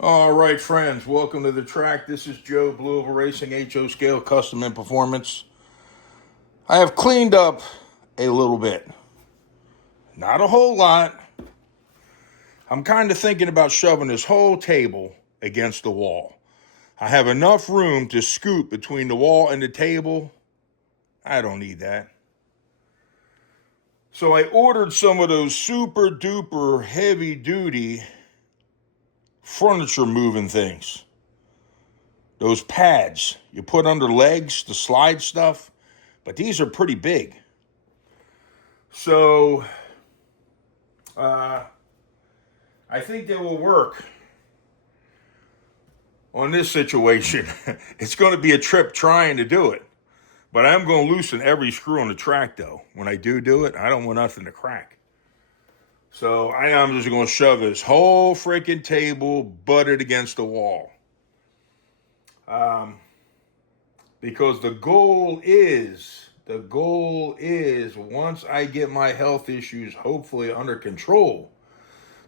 All right, friends, welcome to the track. This is Joe, Blue Oval Racing, HO Scale, Custom and Performance. I have cleaned up a little bit. Not a whole lot. I'm kind of thinking about shoving this whole table against the wall. I have enough room to scoot between the wall and the table. I don't need that. So I ordered some of those super duper heavy duty furniture moving things. Those pads you put under legs to slide stuff, but these are pretty big. So I think they will work on this situation. It's going to be a trip trying to do it, but I'm going to loosen every screw on the track though. When I do it, I don't want nothing to crack. So I am just going to shove this whole freaking table butted against the wall. Because the goal is once I get my health issues hopefully under control,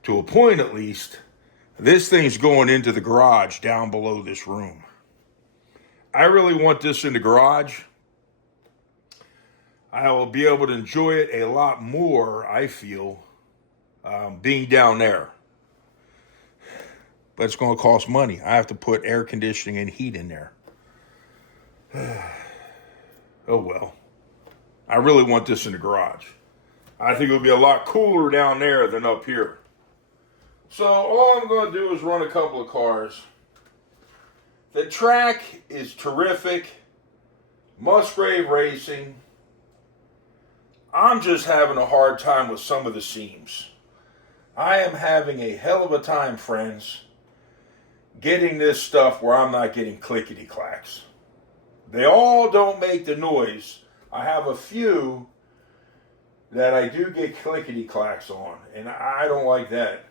to a point at least, this thing's going into the garage down below this room. I really want this in the garage. I will be able to enjoy it a lot more, I feel, being down there. But it's going to cost money. I have to put air conditioning and heat in there. Oh well. I really want this in the garage. I think it'll be a lot cooler down there than up here. So all I'm going to do is run a couple of cars. The track is terrific. Musgrave Racing. I'm just having a hard time with some of the seams. I am having a hell of a time, friends, getting this stuff where I'm not getting clickety-clacks. They all don't make the noise. I have a few that I do get clickety-clacks on, and I don't like that.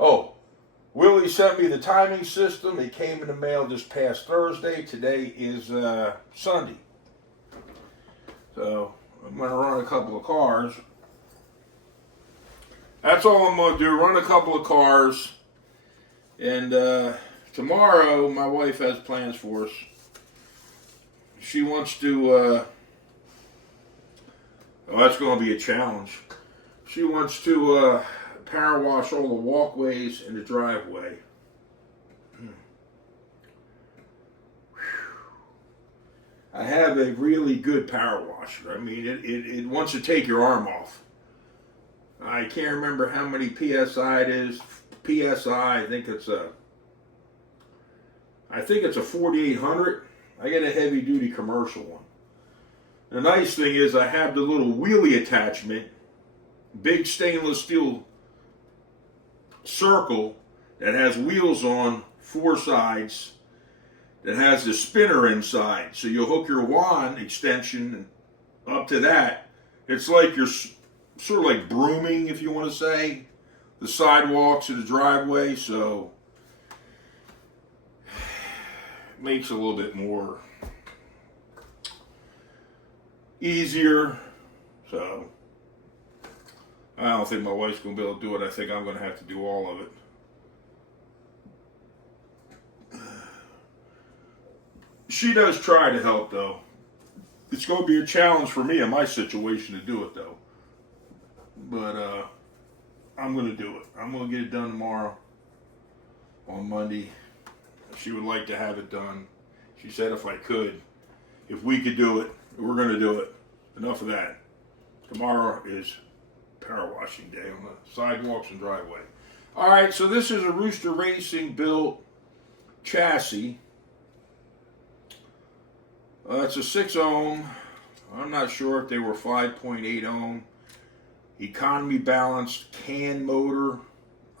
Oh, Willie sent me the timing system. It came in the mail this past Thursday. Today is Sunday. So I'm going to run a couple of cars. That's all I'm going to do, run a couple of cars. And tomorrow, my wife has plans for us. She wants to, that's going to be a challenge. She wants to power wash all the walkways in the driveway. I have a really good power washer. I mean, it wants to take your arm off. I can't remember how many PSI it is. PSI, I think it's a 4800. I get a heavy duty commercial one. The nice thing is I have the little wheelie attachment, big stainless steel circle that has wheels on 4 sides, that has the spinner inside. So you hook your wand extension up to that. It's like you're sort of like brooming, if you want to say, the sidewalks of the driveway. So it makes it a little bit more easier. So I don't think my wife's going to be able to do it. I think I'm going to have to do all of it. She does try to help, though. It's going to be a challenge for me in my situation to do it, though. But I'm going to do it. I'm going to get it done tomorrow on Monday. She would like to have it done. She said if we could do it, we're going to do it. Enough of that. Tomorrow is power washing day on the sidewalks and driveway. All right, so this is a Rooster Racing built chassis. It's a 6 ohm. I'm not sure if they were 5.8 ohm. Economy balanced can motor.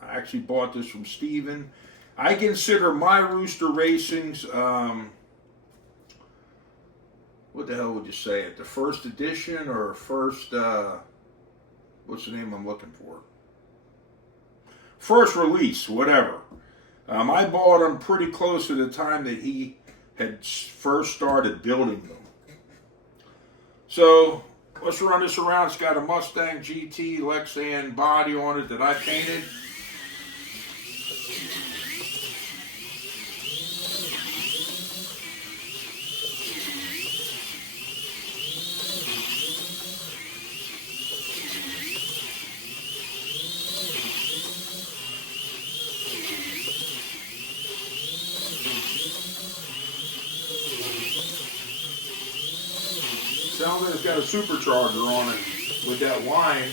I actually bought this from Steven. I consider my Rooster Racing's, what the hell would you say it? The first edition or first, what's the name I'm looking for? First release, whatever. I bought them pretty close to the time that he had first started building them. So let's run this around. It's got a Mustang GT Lexan body on it that I painted. sounds like it's got a supercharger on it with that whine.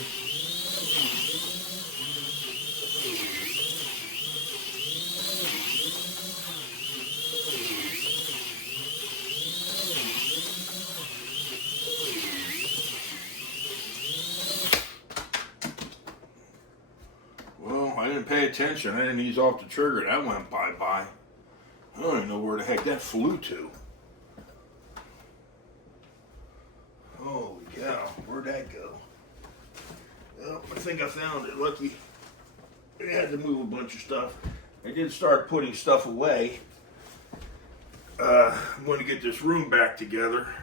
Well, I didn't pay attention. I didn't ease off the trigger. That went bye-bye. I don't even know where the heck that flew to. Holy cow, where'd that go? Well, I think I found it. Lucky I had to move a bunch of stuff. I did start putting stuff away. I'm going to get this room back together,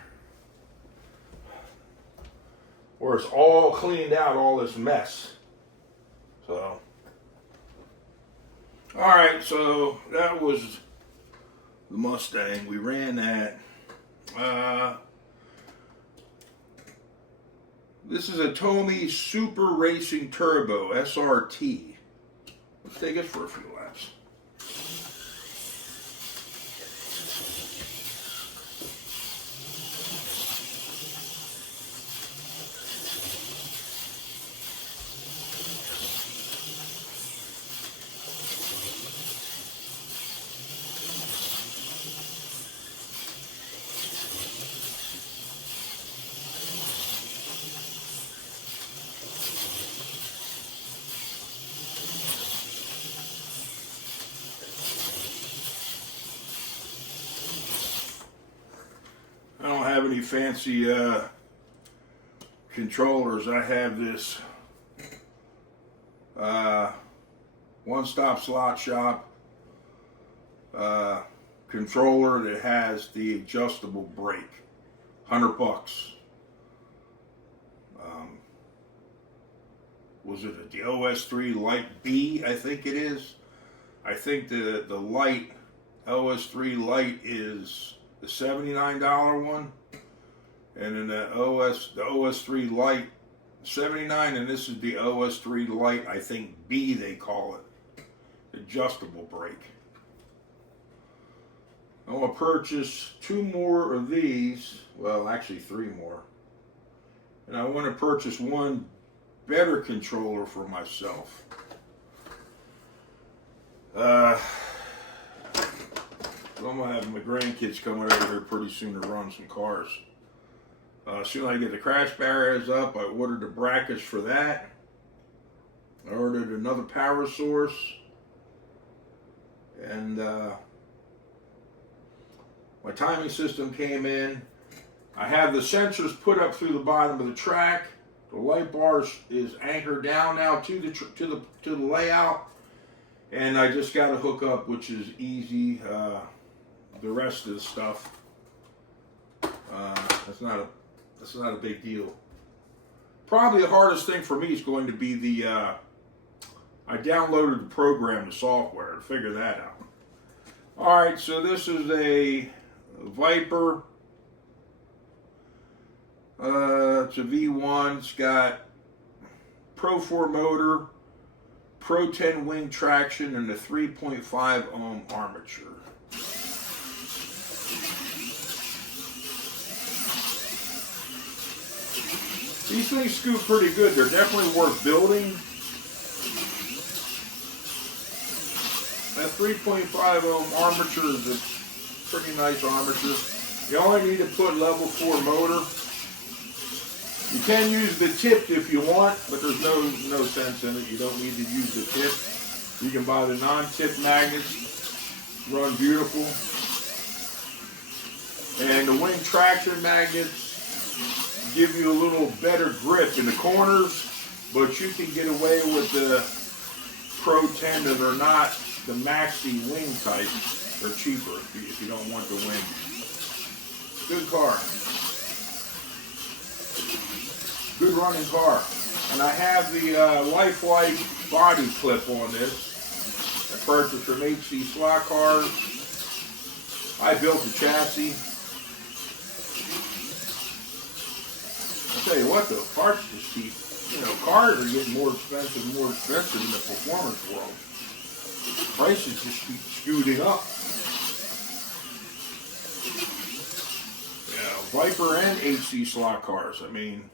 where it's all cleaned out, all this mess. So, alright, so that was the Mustang. We ran that. This is a Tomy Super Racing Turbo SRT. Let's take it for a few laps. I don't have any fancy controllers. I have this one-stop slot shop controller that has the adjustable brake. $100. Was it the OS3 Lite B? I think it is. I think the Lite OS3 Lite is the $79 one, and then the OS3 Lite $79, and this is the OS3 Lite, I think B they call it, adjustable brake. I'm going to purchase 2 more of these, well actually 3 more, and I want to purchase one better controller for myself. I'm going to have my grandkids coming over here pretty soon to run some cars. As soon as I get the crash barriers up, I ordered the brackets for that. I ordered another power source. And my timing system came in. I have the sensors put up through the bottom of the track. The light bar is anchored down now to the layout. And I just got to hook up, which is easy. The rest of the stuff, that's not a big deal. Probably the hardest thing for me is going to be the I downloaded the program, the software, to figure that out. All right, so this is a Viper. It's a V1. It's got Pro 4 motor, Pro 10 wing traction, and a 3.5 ohm armature. These things scoot pretty good. They're definitely worth building. That 3.5 ohm armature is a pretty nice armature. You only need to put level 4 motor. You can use the tip if you want, but there's no sense in it. You don't need to use the tip. You can buy the non-tip magnets. Run beautiful. And the wing traction magnets give you a little better grip in the corners, but you can get away with the Pro 10 that are not the maxi wing type. They're cheaper if you don't want the wing. Good car. Good running car. And I have the Lifelike body clip on this. I purchased from HC Slot Cars. I built the chassis. I'll tell you what, the parts just keep, cars are getting more expensive and more expensive in the performance world. Prices just keep scooting up. Viper and HC slot cars. I mean,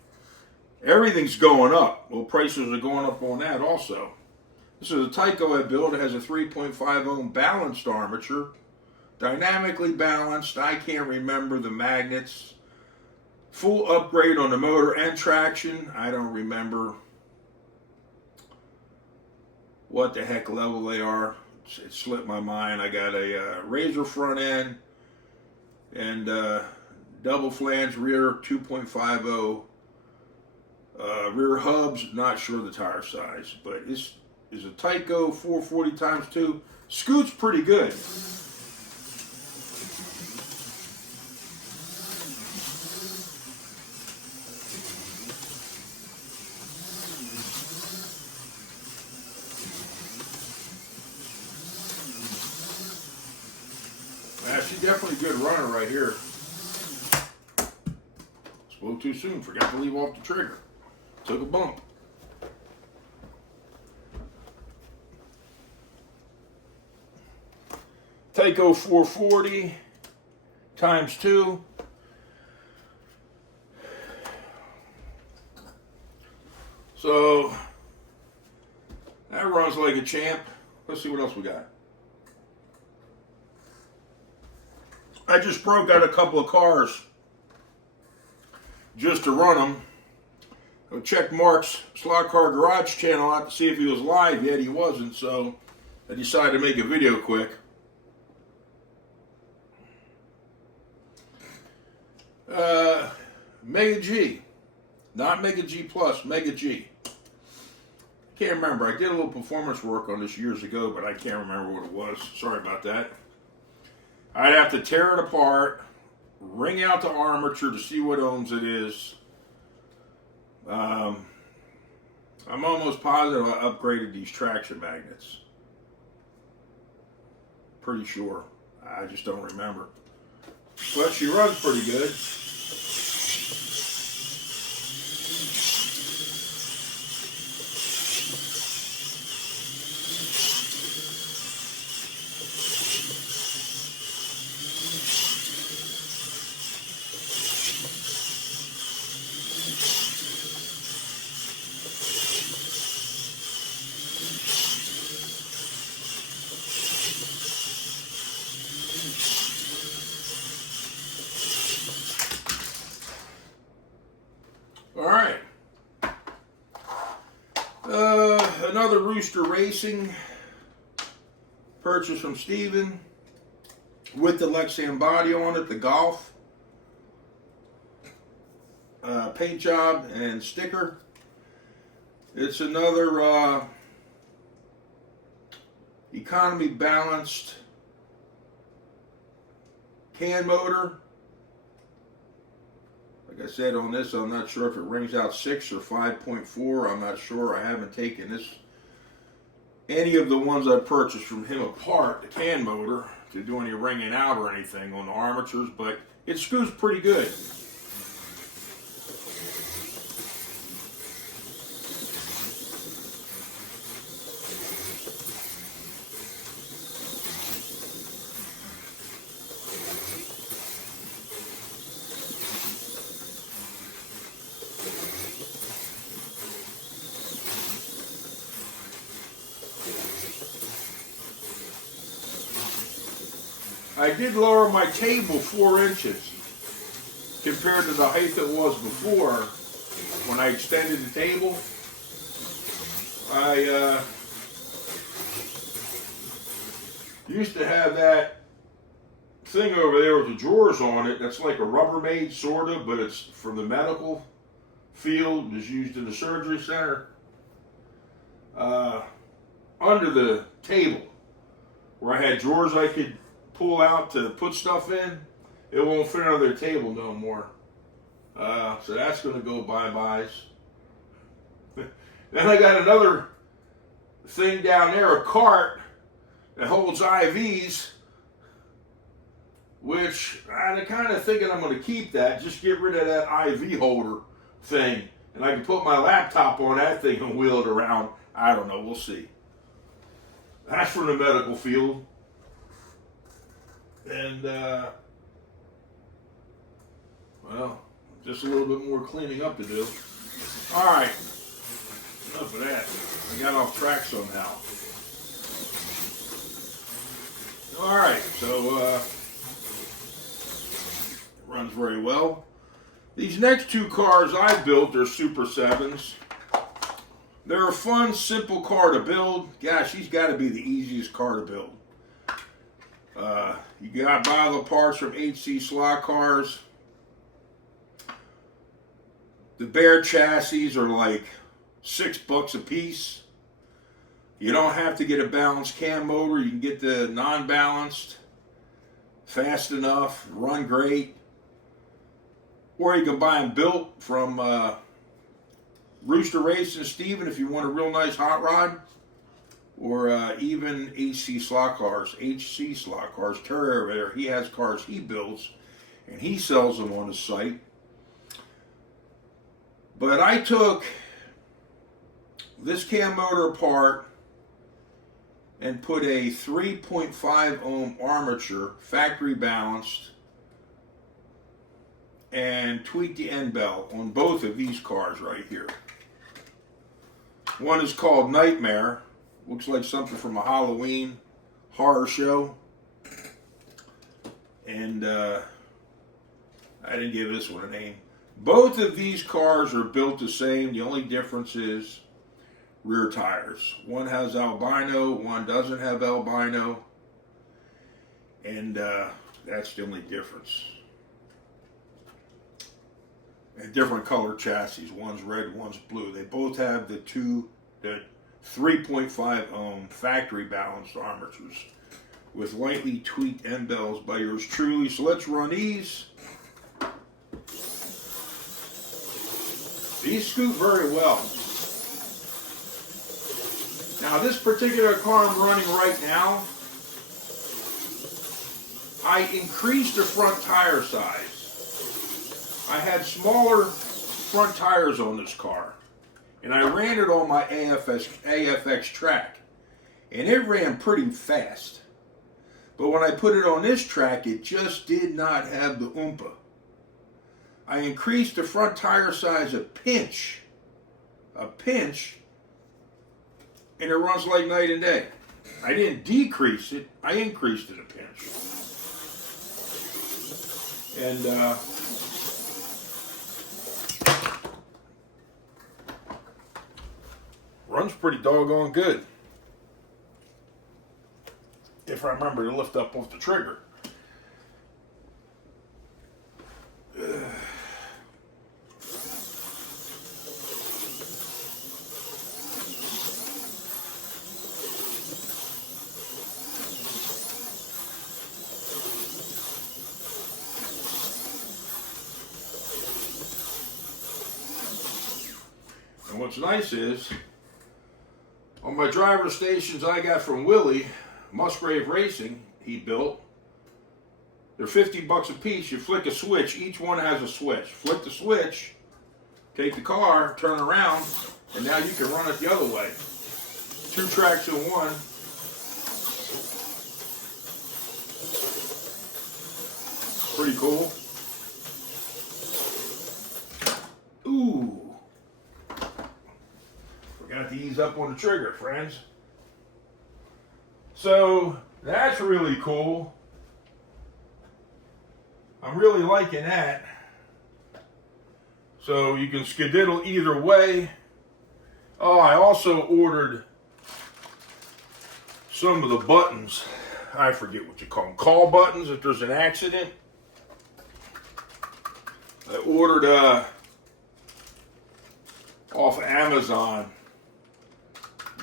everything's going up. Well, prices are going up on that also. This is a Tyco I built. It has a 3.5 ohm balanced armature. Dynamically balanced. I can't remember the magnets. Full upgrade on the motor and traction. I don't remember what the heck level they are. It slipped my mind. I got a Razor front end and double flange rear 2.50 rear hubs. Not sure the tire size, but this is a Tyco 440x2. Scoots pretty good. She's definitely a good runner right here. Spoke too soon. Forgot to leave off the trigger. Took a bump. Tyco 440 times 2. So that runs like a champ. Let's see what else we got. I just broke out a couple of cars just to run them. I checked Mark's Slot Car Garage channel out to see if he was live yet. He wasn't, so I decided to make a video quick. Mega G. Not Mega G Plus, Mega G. Can't remember. I did a little performance work on this years ago, but I can't remember what it was. Sorry about that. I'd have to tear it apart, wring out the armature to see what ohms it is. I'm almost positive I upgraded these traction magnets. Pretty sure. I just don't remember. But she runs pretty good. Alright. Another Rooster Racing purchase from Steven with the Lexan body on it, the Golf paint job and sticker. It's another economy balanced can motor. Like I said on this, I'm not sure if it rings out 6 or 5.4. I'm not sure. I haven't taken any of the ones I purchased from him apart, the can motor, to do any ringing out or anything on the armatures, but it screws pretty good. I did lower my table 4 inches compared to the height it was before when I extended the table. I used to have that thing over there with the drawers on it that's like a Rubbermaid sort of, but it's from the medical field. It's used in the surgery center. Under the table where I had drawers I could pull out to put stuff in. It won't fit under their table no more. So that's going to go bye-byes. Then I got another thing down there, a cart that holds IVs, which I'm kind of thinking I'm going to keep that, just get rid of that IV holder thing, and I can put my laptop on that thing and wheel it around. I don't know, we'll see. That's from the medical field. And Well, just a little bit more cleaning up to do. All right, enough of that. I got off track somehow. All right, so it runs very well. These next two cars I built are Super 7s. They're a fun, simple car to build. Gosh, she's got to be the easiest car to build. You got to buy the parts from HC Slot Cars. The bare chassis are like $6 a piece. You don't have to get a balanced cam motor. You can get the non-balanced, fast enough, run great. Or you can buy them built from Rooster Race and Steven if you want a real nice hot rod. Or even HC Slot Cars. Terry over there, he has cars he builds and he sells them on his site. But I took this cam motor apart and put a 3.5 ohm armature, factory balanced, and tweaked the end bell on both of these cars right here. One is called Nightmare. Looks like something from a Halloween horror show. And I didn't give this one a name. Both of these cars are built the same. The only difference is rear tires. One has albino, one doesn't have albino. And that's the only difference. And different color chassis. One's red, one's blue. They both have the 3.5 ohm factory balanced armatures with lightly tweaked end bells by yours truly. So let's run these. These scoot very well. Now this particular car I'm running right now, I increased the front tire size. I had smaller front tires on this car. And I ran it on my AFX track. And it ran pretty fast. But when I put it on this track, it just did not have the oompa. I increased the front tire size a pinch, and it runs like night and day. I didn't decrease it, I increased it a pinch. And runs pretty doggone good. If I remember to lift up off the trigger. And what's nice is, on my driver stations I got from Willie, Musgrave Racing, he built, they're $50 a piece. You flick a switch, each one has a switch. Flick the switch, take the car, turn around, and now you can run it the other way. 2 tracks in one. Pretty cool. Ooh. Forgot to ease up on the trigger, friends. So, that's really cool. I'm really liking that. So, you can skedaddle either way. Oh, I also ordered some of the buttons. I forget what you call them. Call buttons if there's an accident. I ordered off Amazon.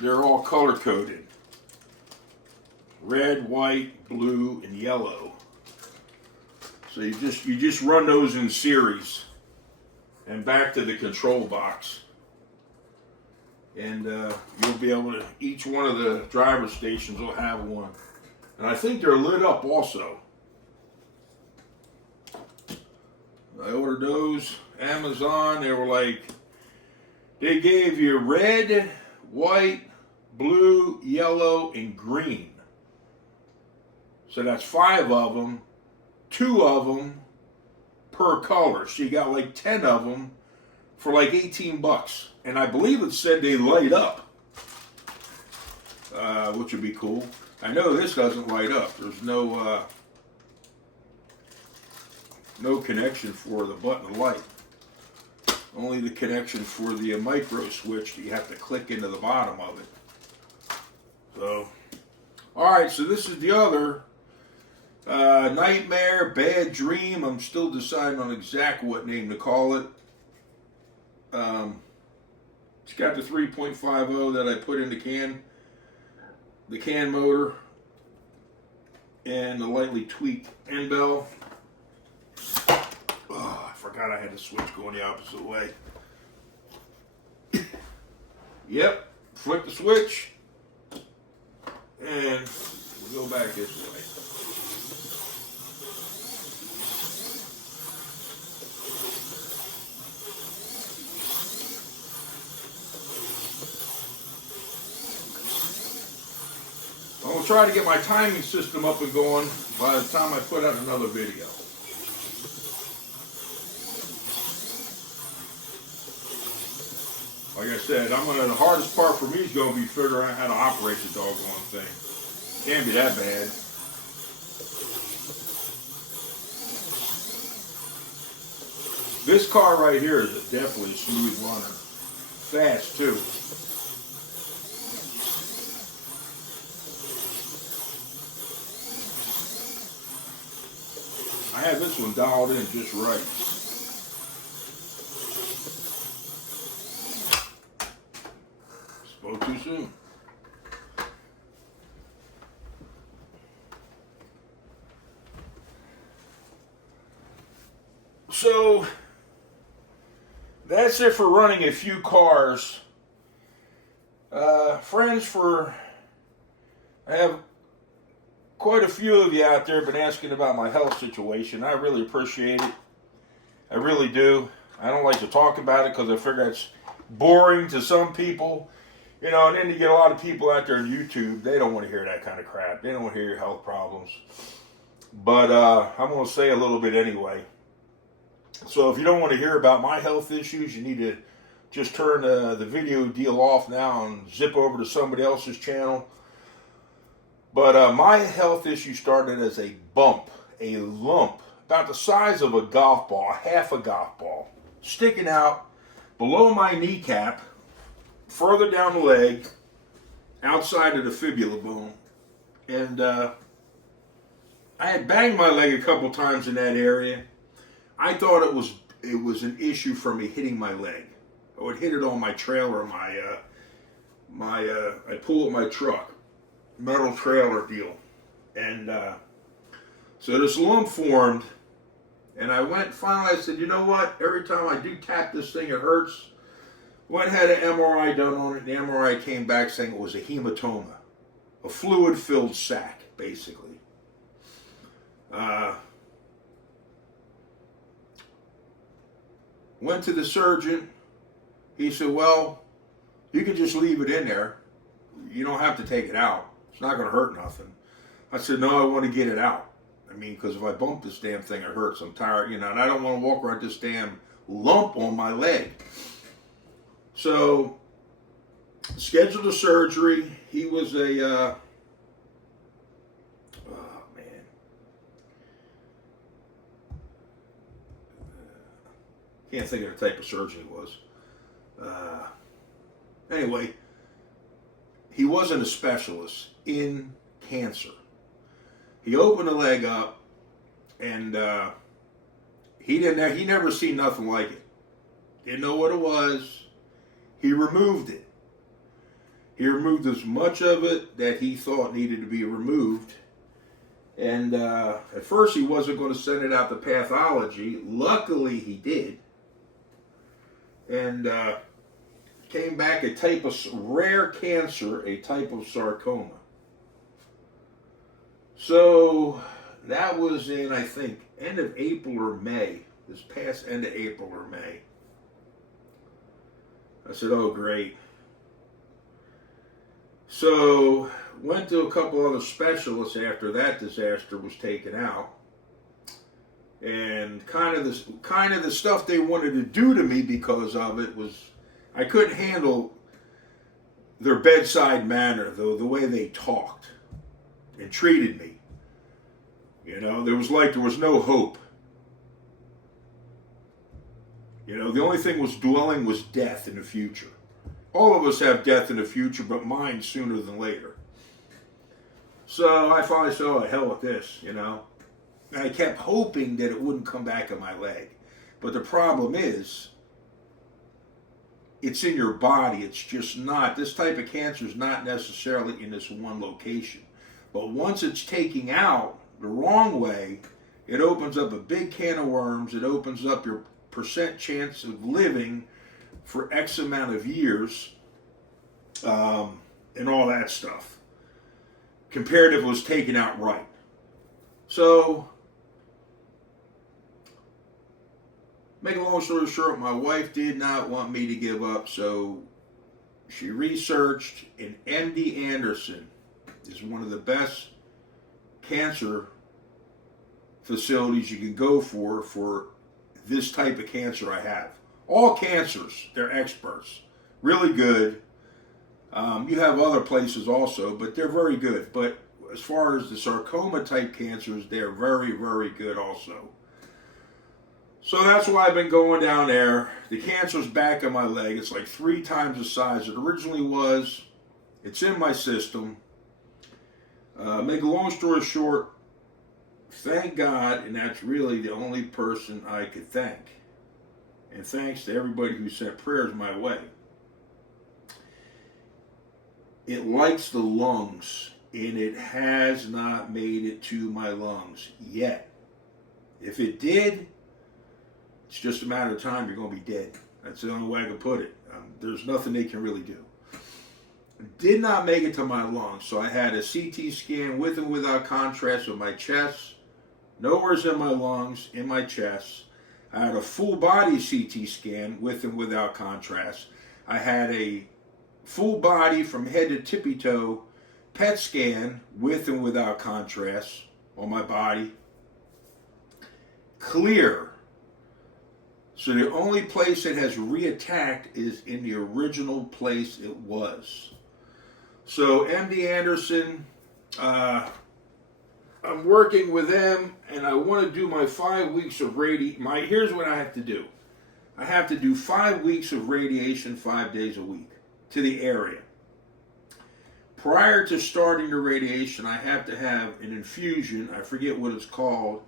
They're all color coded. Red, white, blue, and yellow. So you just run those in series and back to the control box. And you'll be able to, each one of the driver stations will have one. And I think they're lit up also. I ordered those, Amazon, they were like, they gave you red, white, blue, yellow, and green. So that's 5 of them. 2 of them per color. So you got like 10 of them for like 18 bucks. And I believe it said they light up, which would be cool. I know this doesn't light up. There's no connection for the button light. Only the connection for the micro switch that you have to click into the bottom of it. So, alright, so this is the other Nightmare, Bad Dream. I'm still deciding on exactly what name to call it. It's got the 3.50 that I put in the can motor, and the lightly tweaked end bell. Oh, I forgot I had the switch going the opposite way. Yep, flick the switch, and we'll go back this way. I'm going to try to get my timing system up and going by the time I put out another video. Like I said, the hardest part for me is going to be figuring out how to operate the doggone thing. Can't be that bad. This car right here is definitely a smooth runner. Fast too. I have this one dialed in just right. Spoke too soon. So that's it for running a few cars. Friends, I have quite a few of you out there been asking about my health situation. I really appreciate it. I really do. I don't like to talk about it because I figure it's boring to some people. You know, and then you get a lot of people out there on YouTube, they don't want to hear that kind of crap. They don't want to hear your health problems. But I'm going to say a little bit anyway. So if you don't want to hear about my health issues, you need to just turn the video deal off now and zip over to somebody else's channel. But my health issue started as a bump, a lump, about the size of a golf ball, half a golf ball, sticking out below my kneecap, further down the leg, outside of the fibula bone. And I had banged my leg a couple times in that area. I thought it was an issue for me hitting my leg. I would hit it on my trailer, I pull up my truck. Metal trailer deal. And so this lump formed, and finally I said, you know what, every time I do tap this thing it hurts. Went and had an MRI done on it. The MRI came back saying it was a hematoma, a fluid filled sac basically. Went to the surgeon. He said, well, you can just leave it in there, you don't have to take it out. It's not going to hurt nothing. I said, no, I want to get it out. I mean, because if I bump this damn thing, it hurts. I'm tired, and I don't want to walk around this damn lump on my leg. So, scheduled a surgery. He was a, can't think of the type of surgeon he was. Anyway, he wasn't a specialist in cancer. He opened the leg up, and he never seen nothing like it. Didn't know what it was. He removed it. He removed as much of it that he thought needed to be removed. And at first he wasn't going to send it out to pathology. Luckily he did. And came back a type of rare cancer, a type of sarcoma. So that was in, I think, end of April or May. This past end of April or May. I said, oh, great. So went to a couple other specialists after that disaster was taken out. and kind of the stuff they wanted to do to me because of it was, I couldn't handle their bedside manner, the way they talked and treated me. You know, there was no hope. You know, the only thing was dwelling was death in the future. All of us have death in the future, but mine sooner than later. So I finally said, oh, hell with this, you know. And I kept hoping that it wouldn't come back in my leg. But the problem is, it's in your body. It's just not, this type of cancer is not necessarily in this one location. But once it's taken out the wrong way, it opens up a big can of worms. It opens up your percent chance of living for X amount of years, and all that stuff, compared if it was taken out right. So, make a long story short, my wife did not want me to give up, so she researched, and MD Anderson is one of the best cancer facilities you can go for this type of cancer I have. All cancers, they're experts. Really good. You have other places also, but they're very good. But as far as the sarcoma type cancers, they're very, very good also. So that's why I've been going down there. The cancer's back in my leg. It's like 3 times the size it originally was. It's in my system. Make a long story short, thank God, and that's really the only person I could thank. And thanks to everybody who sent prayers my way. It likes the lungs, and it has not made it to my lungs yet. If it did, it's just a matter of time. You're going to be dead. That's the only way I can put it. There's nothing they can really do. Did not make it to my lungs, so I had a CT scan with and without contrast of my chest. Nowhere's in my lungs, in my chest. I had a full body CT scan with and without contrast. I had a full body from head to tippy toe PET scan with and without contrast on my body. Clear. So the only place it has reattacked is in the original place it was. So MD Anderson, I'm working with them, and I want to do my 5 weeks of here's what I have to do. I have to do 5 weeks of radiation 5 days a week to the area. Prior to starting the radiation, I have to have an infusion. I forget what it's called.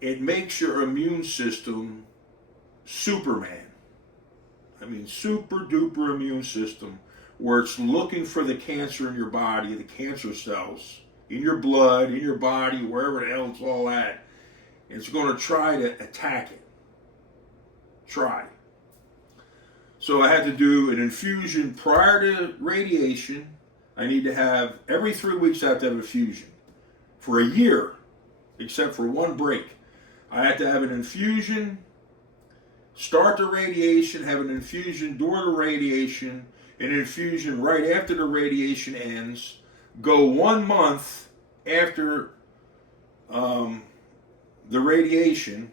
It makes your immune system Superman. I mean, super duper immune system, where it's looking for the cancer in your body, the cancer cells, in your blood, in your body, wherever the hell it's all at. And it's going to try to attack it. Try. So I had to do an infusion prior to radiation. I need to have, every 3 weeks I have to have a infusion. For a year, except for one break. I had to have an infusion, start the radiation, have an infusion during the radiation, an infusion right after the radiation ends, go 1 month after the radiation,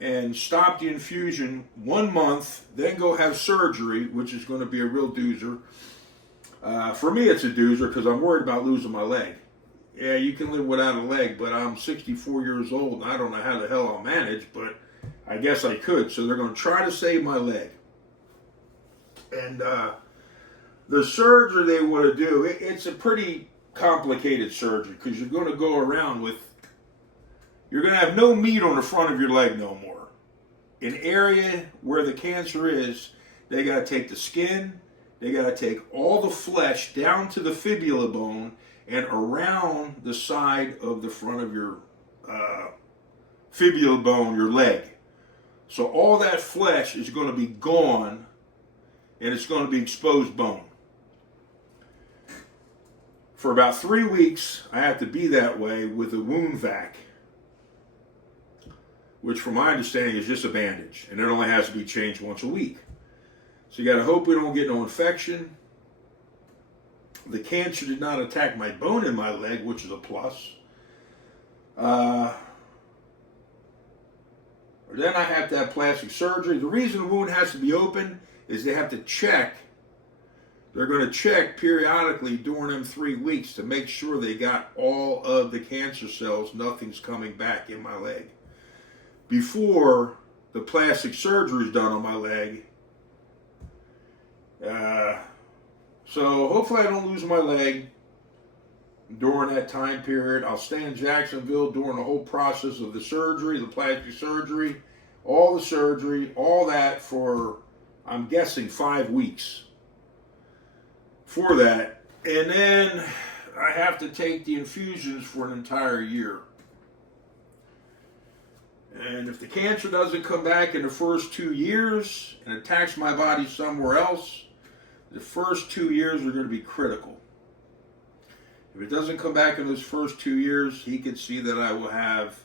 and stop the infusion 1 month, then go have surgery, which is going to be a real doozer. For me, it's a doozer because I'm worried about losing my leg. Yeah, you can live without a leg, but I'm 64 years old, and I don't know how the hell I'll manage, but I guess I could. So they're going to try to save my leg. And the surgery they want to do, it's a pretty complicated surgery because you're going to go around with, you're going to have no meat on the front of your leg no more. An area where the cancer is, they got to take the skin, they got to take all the flesh down to the fibula bone and around the side of the front of your fibula bone, your leg. So all that flesh is going to be gone, and it's going to be exposed bone. For about 3 weeks, I have to be that way with a wound vac, which from my understanding is just a bandage, and it only has to be changed once a week. So you got to hope we don't get no infection. The cancer did not attack my bone in my leg, which is a plus. Then I have to have plastic surgery. The reason the wound has to be open is they have to check. They're going to check periodically during them 3 weeks to make sure they got all of the cancer cells, nothing's coming back in my leg. Before the plastic surgery is done on my leg, so hopefully I don't lose my leg during that time period. I'll stay in Jacksonville during the whole process of the surgery, the plastic surgery, all the surgery, all that for, I'm guessing, 5 weeks for that. And then I have to take the infusions for an entire year. And if the cancer doesn't come back in the first 2 years and attacks my body somewhere else, the first 2 years are going to be critical. If it doesn't come back in those first 2 years, he could see that I will have,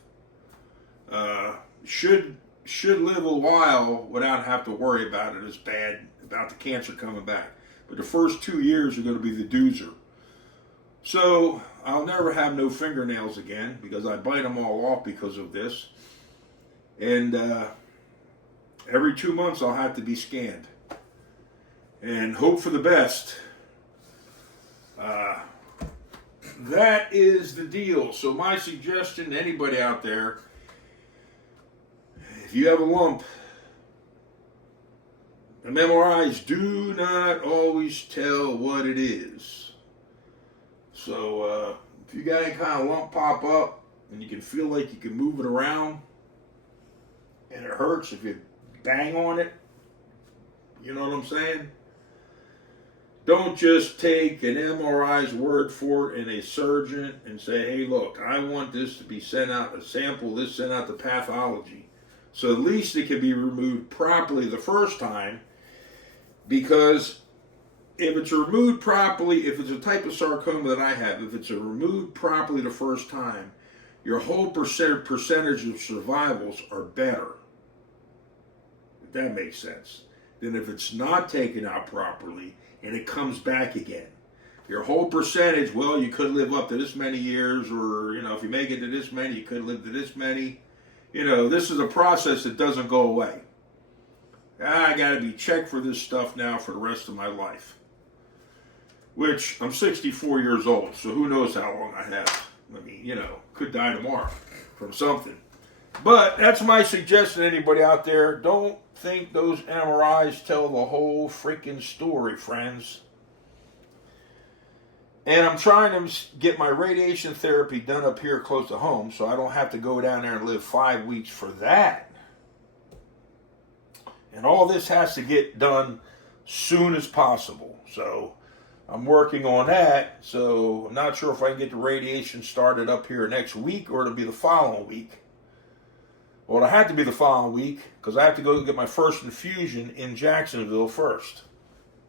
should live a while without have to worry about it as bad, about the cancer coming back. But the first 2 years are going to be the doozer. So I'll never have no fingernails again because I bite them all off because of this. And every 2 months I'll have to be scanned. And hope for the best. That is the deal. So my suggestion to anybody out there, if you have a lump, and MRIs do not always tell what it is. So if you got any kind of lump pop up and you can feel like you can move it around and it hurts if you bang on it, you know what I'm saying? Don't just take an MRI's word for it and a surgeon and say, hey, look, I want this to be sent out, a sample, this sent out to pathology. So at least it can be removed properly the first time, because if it's removed properly, if it's a type of sarcoma that I have, if it's removed properly the first time, your whole percentage of survivals are better. If that makes sense. Than if it's not taken out properly and it comes back again. Your whole percentage, well, you could live up to this many years, or, if you make it to this many, you could live to this many. This is a process that doesn't go away. I got to be checked for this stuff now for the rest of my life. Which, I'm 64 years old, so who knows how long I have. I mean, could die tomorrow from something. But that's my suggestion to anybody out there. Don't think those MRIs tell the whole freaking story, friends. And I'm trying to get my radiation therapy done up here close to home so I don't have to go down there and live 5 weeks for that. And all this has to get done soon as possible. So I'm working on that. So I'm not sure if I can get the radiation started up here next week or it'll be the following week. Well, it'll have to be the following week because I have to go get my first infusion in Jacksonville first.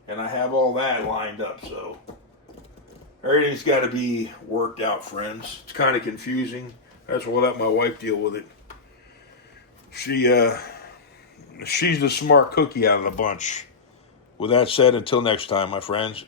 And I have all that lined up. So everything's got to be worked out, friends. It's kind of confusing. That's why I'll let my wife deal with it. She's the smart cookie out of the bunch. With that said, until next time, my friends.